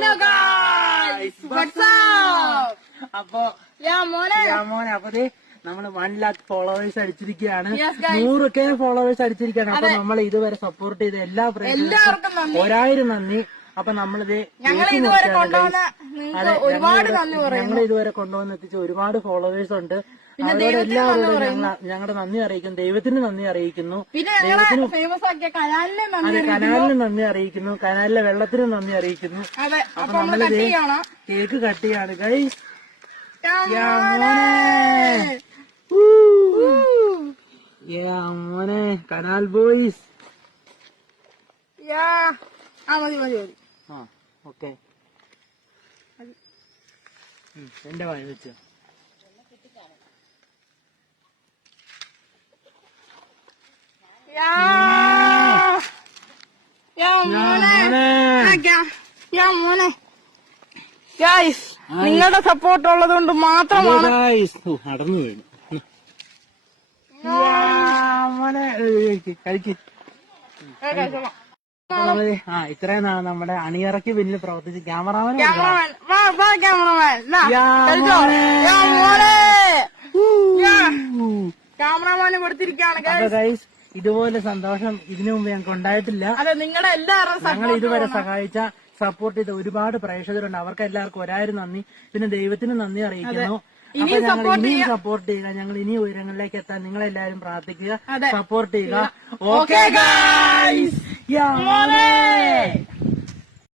Hello guys WhatsApp. അപ്പൊ മോനെ അപ്പൊ നമ്മള് 1 lakh ഫോളോവേഴ്സ് അടിച്ചിരിക്കുകയാണ്. 100K ഫോളോവേഴ്സ് അടിച്ചിരിക്കുകയാണ്. അപ്പൊ നമ്മൾ ഇതുവരെ സപ്പോർട്ട് ചെയ്ത എല്ലാ എല്ലാവർക്കും നന്ദി. 1000 നന്ദി. അപ്പൊ നമ്മളിത് ഞങ്ങൾ ഇതുവരെ കൊണ്ടുവന്ന് എത്തിച്ച ഒരുപാട് ഫോളോവേഴ്സ് ഉണ്ട്. അവരോട് എല്ലാവരോടും ഞങ്ങളുടെ നന്ദി അറിയിക്കുന്നു. ദൈവത്തിന് നന്ദി അറിയിക്കുന്നു. ദൈവത്തിന് കനാലിന് നന്ദി അറിയിക്കുന്നു. കനാലിലെ വെള്ളത്തിന് നന്ദി അറിയിക്കുന്നു. അപ്പൊ നമ്മളിത് കേക്ക് കട്ട് ചെയ്യാണ് ഗൈസ്. മോനെ കനാൽ ബോയ്സ്. ഓക്കെ എന്റെ വായി വെച്ച് നിങ്ങളുടെ സപ്പോർട്ട് ഉള്ളത് കൊണ്ട് മാത്രമാണ് നടന്നു വീണു. മോനെ കഴിക്ക്. ഇത്രയും നാളെ നമ്മുടെ അണിയറയ്ക്ക് പിന്നിൽ പ്രവർത്തിച്ച് ക്യാമറാമാൻ കൊടുത്തിരിക്കുകയാണ്. ഇതുപോലെ സന്തോഷം ഇതിനു മുമ്പ് ഞങ്ങൾക്ക് ഉണ്ടായിട്ടില്ല. അതെ, നിങ്ങളുടെ എല്ലാവരും ഞങ്ങൾ ഇതുവരെ സഹായിച്ച സപ്പോർട്ട് ചെയ്ത ഒരുപാട് പ്രേക്ഷകരുണ്ട്. അവർക്ക് എല്ലാവർക്കും 1000 നന്ദി. പിന്നെ ദൈവത്തിന് നന്ദി അറിയിക്കുന്നു. അപ്പൊ ഞങ്ങൾ ഇനിയും സപ്പോർട്ട് ചെയ്യുക. ഞങ്ങൾ ഇനി ഉയരങ്ങളിലേക്ക് എത്താൻ നിങ്ങളെല്ലാവരും പ്രാർത്ഥിക്കുക, സപ്പോർട്ട് ചെയ്യുക. Okay guys.